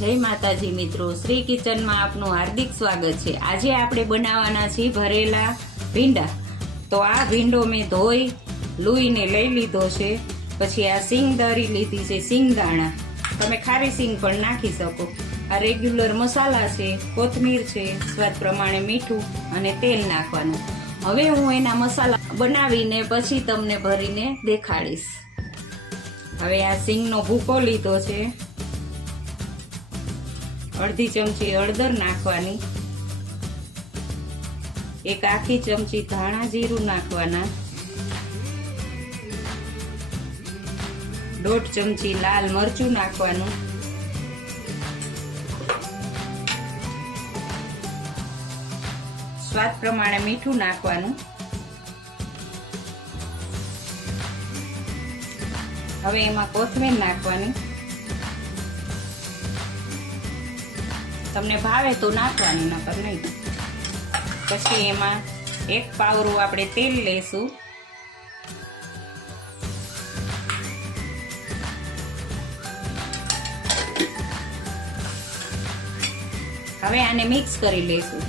જય માતાજી મિત્રો, શ્રી કિચનમાં આપનું હાર્દિક સ્વાગત છે। આજે આપણે બનાવવાના છીએ ભરેલા ભીંડા। તો આ ભીંડો મેં ધોઈ લૂઈને લઈ લીધો છે। પછી આ સિંગ દરી લીધી છે, સિંગદાણા, તમે ખારી સિંગ પણ નાખી શકો। આ રેગ્યુલર મસાલા છે, કોથમીર છે, સ્વાદ પ્રમાણે મીઠું અને તેલ નાખવાનું। હવે હું એના મસાલા બનાવીને પછી તમને ભરીને દેખાડીશ। હવે આ સિંગનો ભૂકો લીધો છે, અડધી ચમચી હળદર નાખવાની, એક આખી ચમચી ધાણા જીરું નાખવાના, 1.5 ચમચી લાલ મરચું નાખવાનું, સ્વાદ પ્રમાણે મીઠું નાખવાનું। હવે એમાં કોથમીર નાખવાની, તમને ભાવે તો નાખવાની, નકર નહીં। પછી એમાં 1 પાવરું આપણે તેલ લેશું। હવે આને મિક્સ કરી લેશું।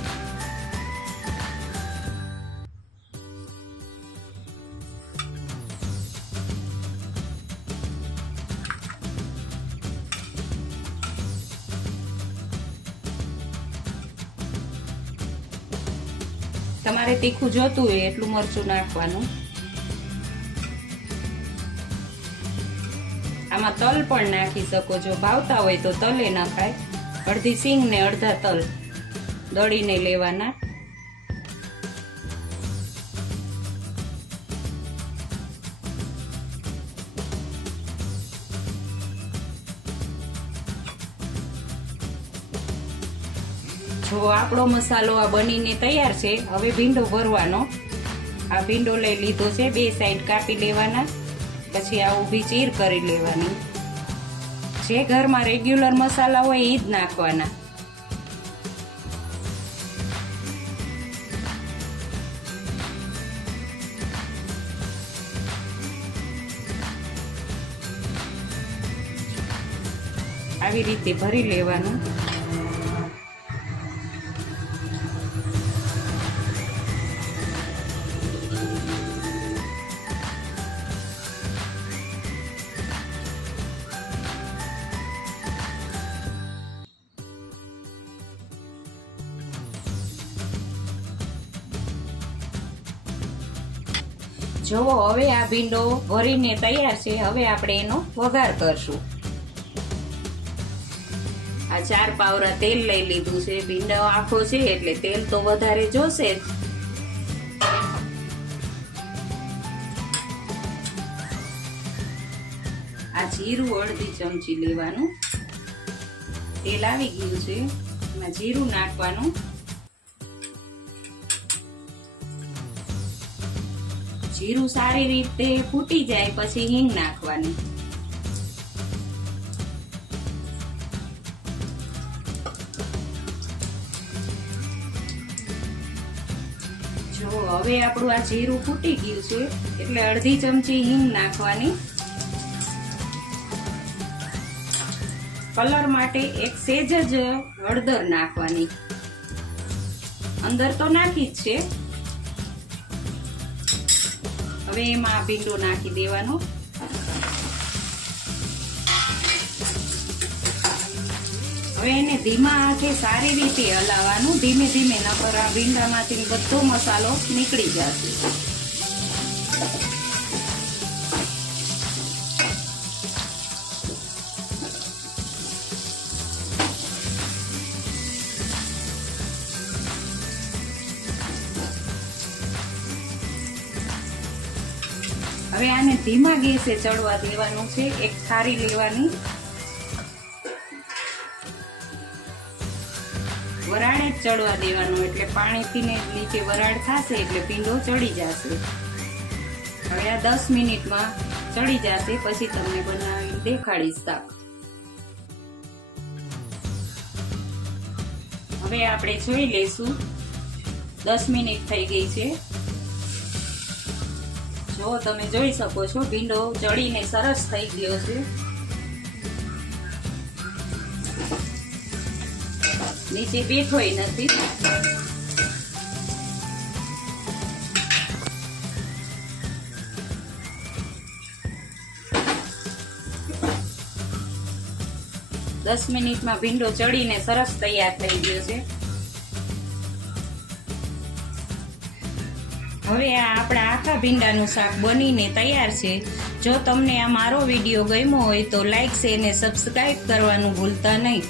તમારે તીખું જોતું હોય એટલું મરચું નાખવાનું। આમાં તલ પણ નાખી શકો, જો ભાવતા હોય તો તલે નખાય। અડધી સિંગ ને અડધા તલ દળીને લેવાના। જો આપણો મસાલો આ બનીને તૈયાર છે। હવે ભીંડો ભરવાનો। આ ભીંડો લઈ લીધો છે, 2 સાઈડ કાપી લેવાના, પછી આ ઊભી ચીર કરી લેવાની। જે ઘરમાં રેગ્યુલર મસાલા હોય એ જ નાખવાના। આવી રીતે ભરી લેવાનું। જોવો હવે આ ભીંડો ભરીને તૈયાર છે। હવે આપણે એનો વઘાર કરશું। આ 4 પાવરા તેલ લઈ લીધું છે। ભીંડો આખો છે એટલે તેલ તો વધારે જોશે જ। આ જીરું અડધી ચમચી લેવાનું, તેલ આવી ગયું છે, એમાં જીરું નાખવાનું, જીરું સારી રીતે ફૂટી જાય પછી હિંગ નાખવાની। જો હવે આપણું આ જીરું ફૂટી ગયું છે એટલે અડધી ચમચી હિંગ નાખવાની। કલર માટે એક સેજ જ હળદર નાખવાની, અંદર તો નાખી જ છે। હવે એમાં ભીંડો નાખી દેવાનો। હવે એને ધીમા આંચે સારી રીતે હલાવવાનું, ધીમે ધીમે, નકર આ ભીંડામાંથી બધો મસાલો નીકળી જશે। હવે આને ધીમા ગેસે ચડવા દેવાનું છે। એક થાળી લેવાની, વરાળે જ ચડવા દેવાનું, એટલે પાણીથી ને નીચે વરાળ થશે એટલે ભીંડો ચડી જશે। હવે આ 10 મિનિટમાં ચડી જશે, પછી તમને બનાવીને દેખાડીશ શાક। હવે આપણે જોઈ લઈશું, 10 મિનિટ થઈ ગઈ છે। જો તમે જોઈ શકો છો ભીંડો ચડીને સરસ થઈ ગયો છે। નીચે બેઠોય નથી. દસ મિનિટમાં ભીંડો ચડીને સરસ તૈયાર થઈ ગયો છે. હવે આ આપણા આખા ભીંડાનું શાક બનીને તૈયાર છે. જો તમને આ મારો વિડીયો ગમ્યો હોય તો લાઈક શેર ને સબસ્ક્રાઈબ કરવાનું ભૂલતા નહીં.